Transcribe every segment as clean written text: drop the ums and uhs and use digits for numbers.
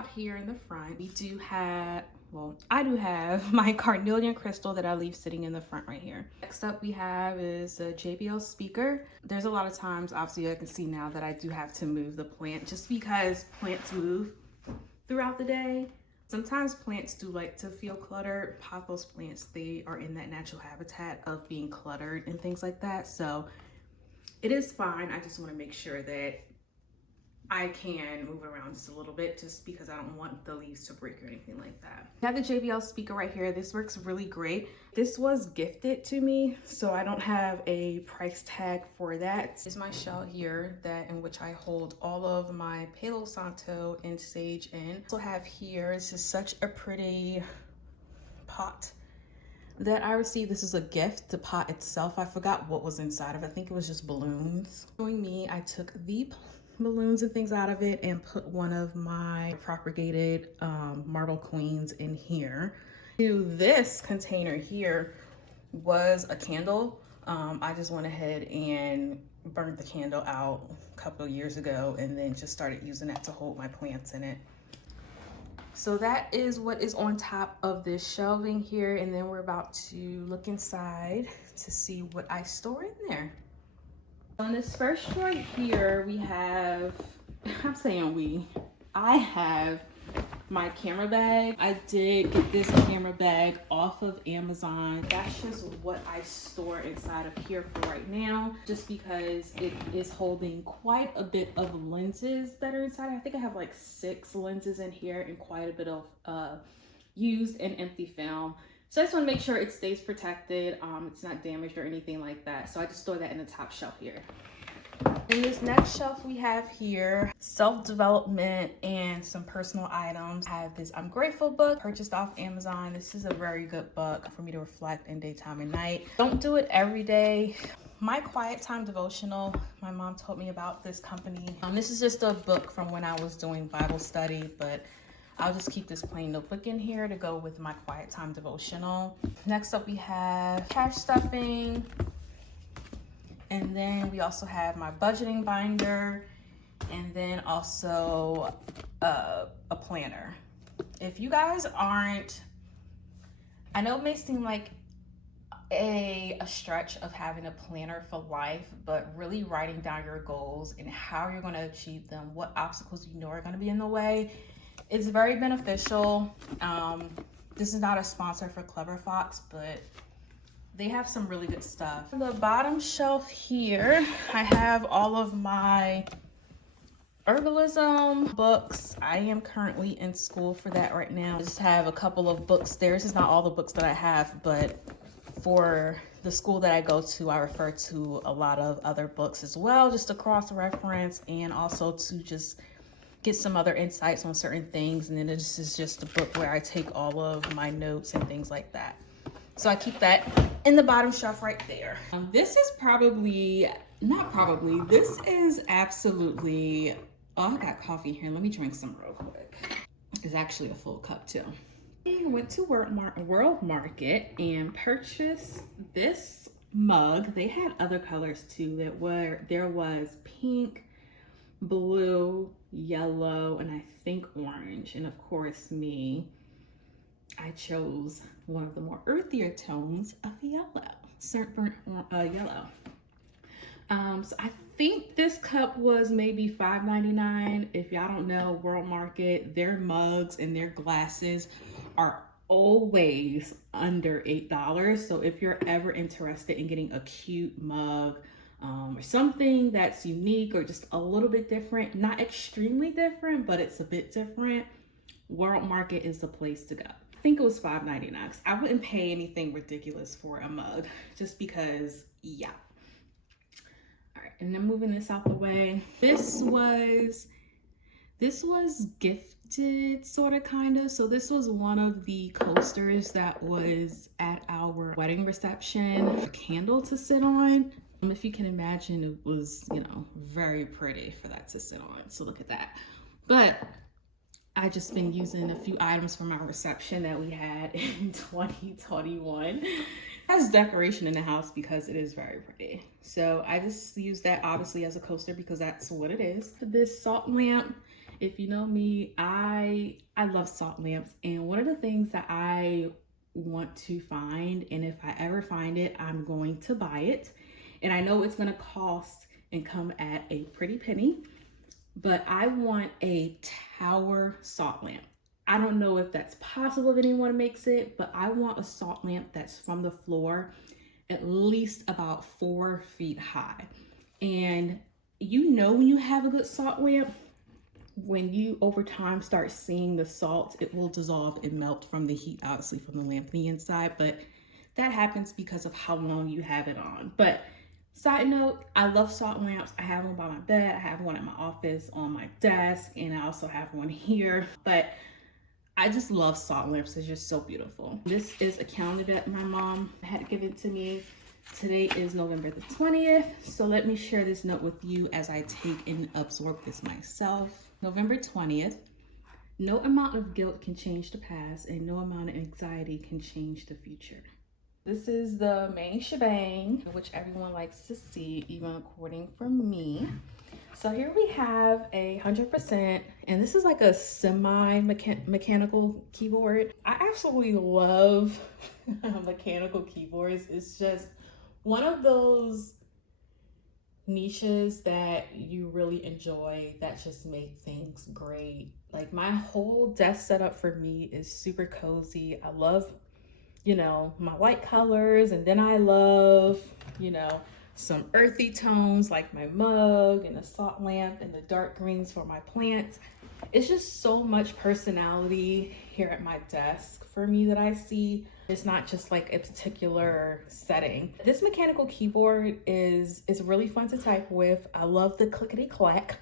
out here in the front, we do have, well, I do have my carnelian crystal that I leave sitting in the front right here. Next up we have is a JBL speaker. There's a lot of times, obviously I can see now that I do have to move the plant just because plants move throughout the day. Sometimes plants do like to feel cluttered. Pothos plants, they are in that natural habitat of being cluttered and things like that. So it is fine. I just want to make sure that I can move around just a little bit just because I don't want the leaves to break or anything like that. I have the JBL speaker right here. This works really great. This was gifted to me, so I don't have a price tag for that. This is my shell here in which I hold all of my Palo Santo and sage in. I also have here, this is such a pretty pot that I received. This is a gift, the pot itself. I forgot what was inside of it. I think it was just balloons. Showing me, I took the balloons and things out of it and put one of my propagated marble queens in here. This container here was a candle. I just went ahead and burned the candle out a couple of years ago and then just started using that to hold my plants in it. So that is what is on top of this shelving here, and then we're about to look inside to see what I store in there. On this first drawer here, we have, I'm saying we, I have my camera bag. I did get this camera bag off of Amazon. That's just what I store inside of here for right now, just because it is holding quite a bit of lenses that are inside. I think I have like 6 lenses in here and quite a bit of used and empty film. So I just want to make sure it stays protected, it's not damaged or anything like that. So I just store that in the top shelf here. In this next shelf we have here, self-development and some personal items. I have this I'm Grateful book, purchased off Amazon. This is a very good book for me to reflect in daytime and night. Don't do it every day. My Quiet Time devotional, my mom told me about this company. This is just a book from when I was doing Bible study, but I'll just keep this plain notebook in here to go with my Quiet Time devotional. Next up we have cash stuffing. And then we also have my budgeting binder, and then also a planner. If you guys aren't, I know it may seem like a stretch of having a planner for life, but really writing down your goals and how you're going to achieve them, what obstacles you know are going to be in the way, is very beneficial. This is not a sponsor for Clever Fox, but they have some really good stuff. On the bottom shelf here, I have all of my herbalism books. I am currently in school for that right now. I just have a couple of books there. This is not all the books that I have, but for the school that I go to, I refer to a lot of other books as well, just to cross-reference and also to just get some other insights on certain things. And then this is just a book where I take all of my notes and things like that. So I keep that in the bottom shelf right there. This is this is absolutely, oh, I got coffee here. Let me drink some real quick. It's actually a full cup too. I went to World Market and purchased this mug. They had other colors too. There was pink, blue, yellow, and I think orange. And of course I chose one of the more earthier tones of yellow, burnt yellow. So I think this cup was maybe $5.99. If y'all don't know, World Market, their mugs and their glasses are always under $8. So if you're ever interested in getting a cute mug, or something that's unique or just a little bit different, not extremely different, but it's a bit different, World Market is the place to go. I think it was $5.99 because I wouldn't pay anything ridiculous for a mug just because, yeah. All right, and then moving this out the way. This was gifted, sort of, kind of. So this was one of the coasters that was at our wedding reception, a candle to sit on. If you can imagine, it was, very pretty for that to sit on. So look at that. But I just been using a few items from our reception that we had in 2021 as decoration in the house because it is very pretty. So I just use that obviously as a coaster because that's what it is. This salt lamp If you know me, I love salt lamps, and one of the things that I want to find, and if I ever find it, I'm going to buy it. And I know it's going to cost and come at a pretty penny, but I want a tower salt lamp. I don't know if that's possible if anyone makes it, but I want a salt lamp that's from the floor at least about 4 feet high. And you know when you have a good salt lamp, when you over time start seeing the salt, it will dissolve and melt from the heat, obviously from the lamp on the inside, but that happens because of how long you have it on. But side note, I love salt lamps. I have one by my bed, I have one at my office on my desk, and I also have one here. But I just love salt lamps. It's just so beautiful. This is a calendar that my mom had given to me. Today is November the 20th. So let me share this note with you as I take and absorb this myself. November 20th. No amount of guilt can change the past, and no amount of anxiety can change the future. This is the main shebang, which everyone likes to see, even according from me. So here we have a 100%, and this is like a semi-mechanical keyboard. I absolutely love mechanical keyboards. It's just one of those niches that you really enjoy that just make things great. Like my whole desk setup for me is super cozy. I love, you know, my light colors, and then I love, you know, some earthy tones like my mug and the salt lamp and the dark greens for my plants. It's just so much personality here at my desk for me that I see. It's not just like a particular setting. This mechanical keyboard is really fun to type with. I love the clickety clack.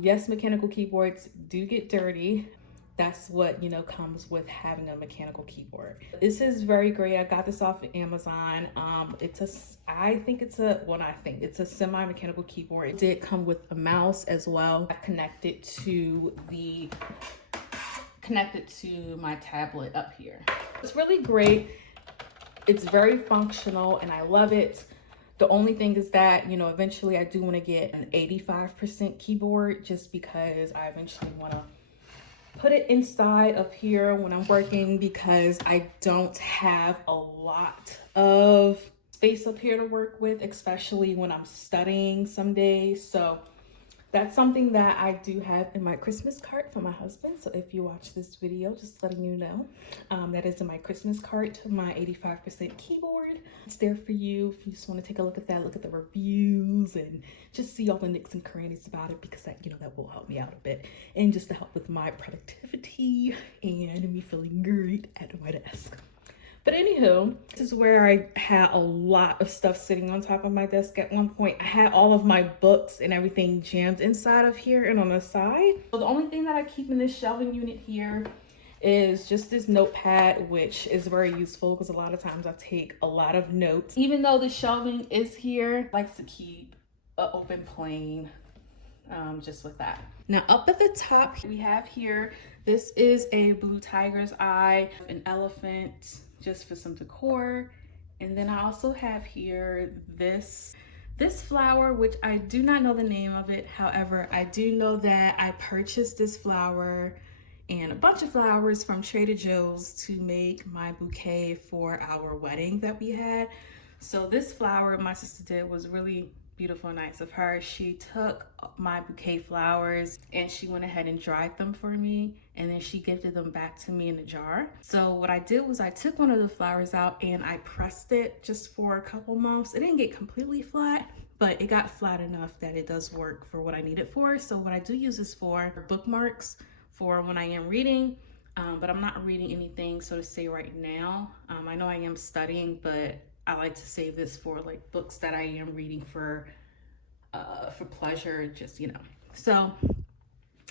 Yes, mechanical keyboards do get dirty. That's what, you know, comes with having a mechanical keyboard. This is very great. I got this off of Amazon. It's a semi-mechanical keyboard. It did come with a mouse as well. I connected to my tablet up here. It's really great. It's very functional and I love it. The only thing is that, you know, eventually I do want to get an 85% keyboard, just because I eventually want to put it inside of here when I'm working, because I don't have a lot of space up here to work with, especially when I'm studying some days. So that's something that I do have in my Christmas card for my husband. So if you watch this video, just letting you know, that is in my Christmas card to my 85% keyboard. It's there for you if you just want to take a look at that, look at the reviews, and just see all the nicks and crannies about it, because that, you know, that will help me out a bit, and just to help with my productivity and me feeling great at my desk. But anywho, this is where I had a lot of stuff sitting on top of my desk at one point. I had all of my books and everything jammed inside of here and on the side. So the only thing that I keep in this shelving unit here is just this notepad, which is very useful because a lot of times I take a lot of notes. Even though the shelving is here, I like to keep an open plane just with that. Now up at the top we have here, this is a blue tiger's eye, an elephant, just for some decor. And then I also have here this flower, which I do not know the name of it. However, I do know that I purchased this flower and a bunch of flowers from Trader Joe's to make my bouquet for our wedding that we had. So this flower my sister did was really beautiful and nice of her. She took my bouquet flowers and she went ahead and dried them for me, and then she gifted them back to me in a jar. So what I did was I took one of the flowers out and I pressed it just for a couple months. It didn't get completely flat, but it got flat enough that it does work for what I need it for. So what I do use this for bookmarks for when I am reading, but I'm not reading anything, so to say, right now. I know I am studying, but I like to save this for like books that I am reading for pleasure, just, you know. So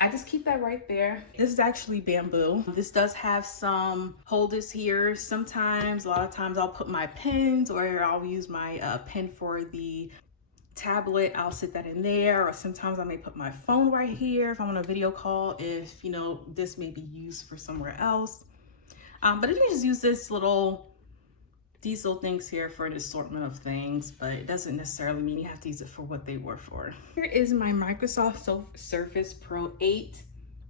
I just keep that right there. This is actually bamboo. This does have some holders here. Sometimes, a lot of times I'll put my pens, or I'll use my pen for the tablet. I'll sit that in there, or sometimes I may put my phone right here if I'm on a video call, if, you know, this may be used for somewhere else. But I can just use these little things here for an assortment of things, but it doesn't necessarily mean you have to use it for what they were for. Here is my Microsoft Surface Pro 8.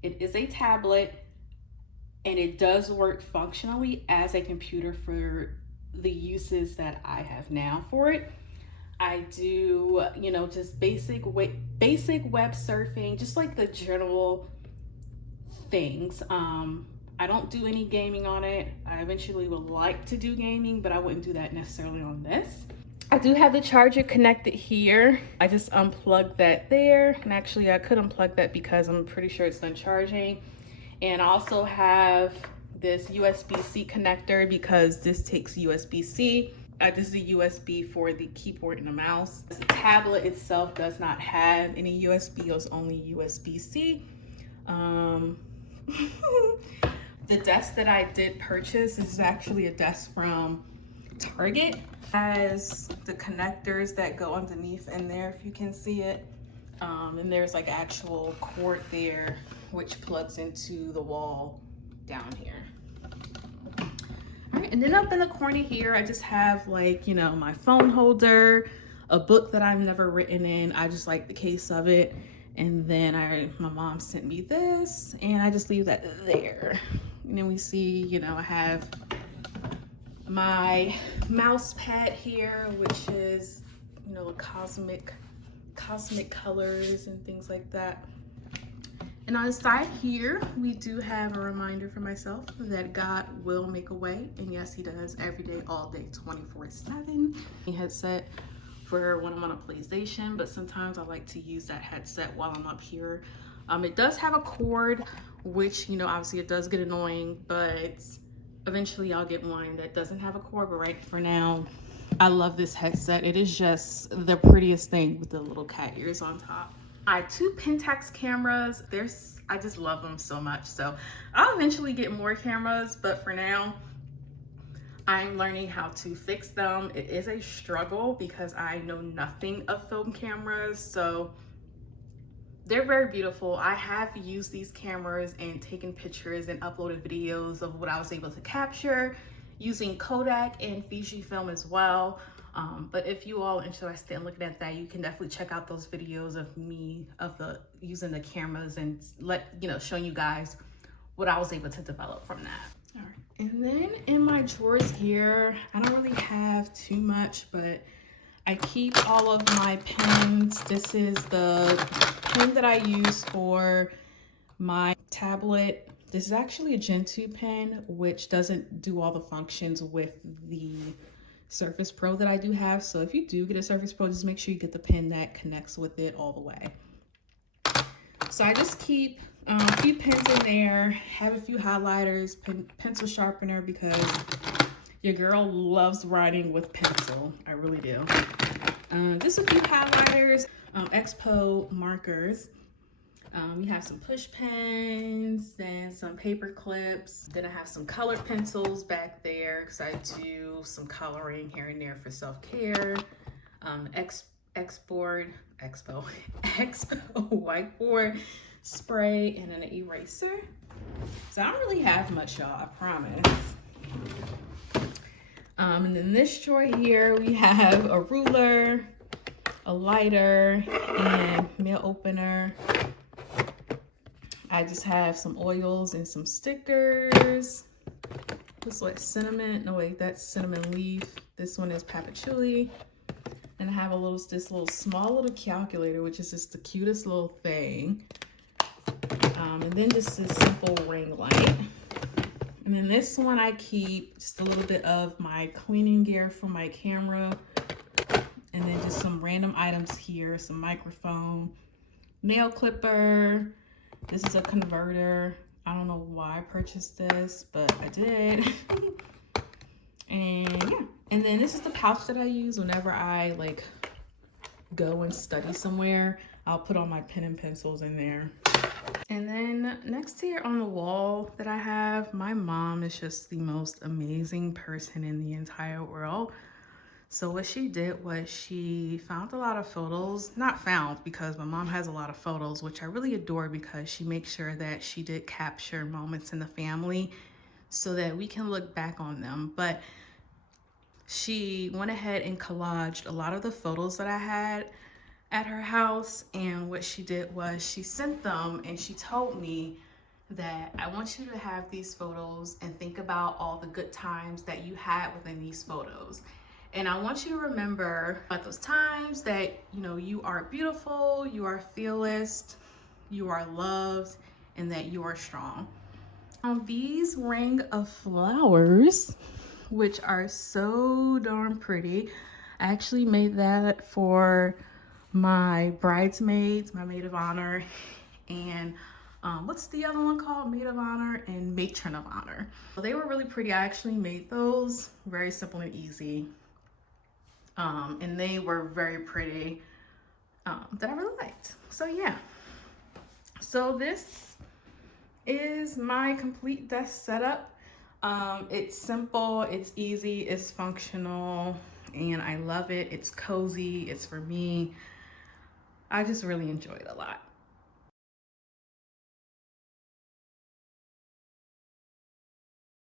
It is a tablet and it does work functionally as a computer for the uses that I have now for it. I do, you know, just basic web surfing, just like the general things. I don't do any gaming on it. I eventually would like to do gaming, but I wouldn't do that necessarily on this. I do have the charger connected here. I just unplugged that there. And actually I could unplug that because I'm pretty sure it's done charging. And I also have this USB-C connector because this takes USB-C. This is a USB for the keyboard and the mouse. The tablet itself does not have any USB, it's only USB-C. The desk that I did purchase is actually a desk from Target. It has the connectors that go underneath in there, if you can see it. And there's like actual cord there, which plugs into the wall down here. All right, and then up in the corner here, I just have like, you know, my phone holder, a book that I've never written in. I just like the case of it. And then my mom sent me this and I just leave that there. And then we see, you know, I have my mouse pad here, which is, you know, cosmic colors and things like that. And on the side here, we do have a reminder for myself that God will make a way. And yes, he does every day, all day, 24/7. Headset for when I'm on a PlayStation, but sometimes I like to use that headset while I'm up here. It does have a cord, which, you know, obviously it does get annoying, but eventually I'll get one that doesn't have a cord. But right for now, I love this headset. It is just the prettiest thing with the little cat ears on top. I have 2 Pentax cameras. I just love them so much. So I'll eventually get more cameras, but for now, I'm learning how to fix them. It is a struggle because I know nothing of film cameras. So they're very beautiful. I have used these cameras and taken pictures and uploaded videos of what I was able to capture using Kodak and Fujifilm as well. But if you all are interested in looking at that, you can definitely check out those videos of me using the cameras and showing you guys what I was able to develop from that. All right. And then in my drawers here, I don't really have too much, but I keep all of my pens. This is the pen that I use for my tablet. This is actually a Gen 2 pen, which doesn't do all the functions with the Surface Pro that I do have. So if you do get a Surface Pro, just make sure you get the pen that connects with it all the way. So I just keep a few pens in there, have a few highlighters, pencil sharpener, because your girl loves writing with pencil. I really do. Just a few highlighters, Expo markers. We have some push pens and some paper clips. Then I have some colored pencils back there because I do some coloring here and there for self-care. Expo whiteboard spray and an eraser. So I don't really have much, y'all, I promise. And then this drawer here, we have a ruler, a lighter, and mail opener. I just have some oils and some stickers. This is like cinnamon. No, wait, that's cinnamon leaf. This one is patchouli. And I have this little small little calculator, which is just the cutest little thing. And then just this simple ring light. And then this one I keep just a little bit of my cleaning gear for my camera. And then just some random items here, some microphone, nail clipper. This is a converter. I don't know why I purchased this, but I did. And yeah. And then this is the pouch that I use whenever I like go and study somewhere. I'll put all my pen and pencils in there. And then next here on the wall that I have, my mom is just the most amazing person in the entire world. So what she did was she found a lot of photos, not found because my mom has a lot of photos, which I really adore because she makes sure that she did capture moments in the family so that we can look back on them. But she went ahead and collaged a lot of the photos that I had at her house. And what she did was she sent them and she told me that I want you to have these photos and think about all the good times that you had within these photos. And I want you to remember at those times that, you know, you are beautiful, you are fearless, you are loved, and that you are strong. These ring of flowers, which are so darn pretty. I actually made that for my bridesmaids, my maid of honor, and what's the other one called? Maid of honor and matron of honor. So they were really pretty. I actually made those very simple and easy. And they were very pretty that I really liked. So yeah. So this is my complete desk setup. It's simple, it's easy, it's functional, and I love it. It's cozy, it's for me. I just really enjoy it a lot.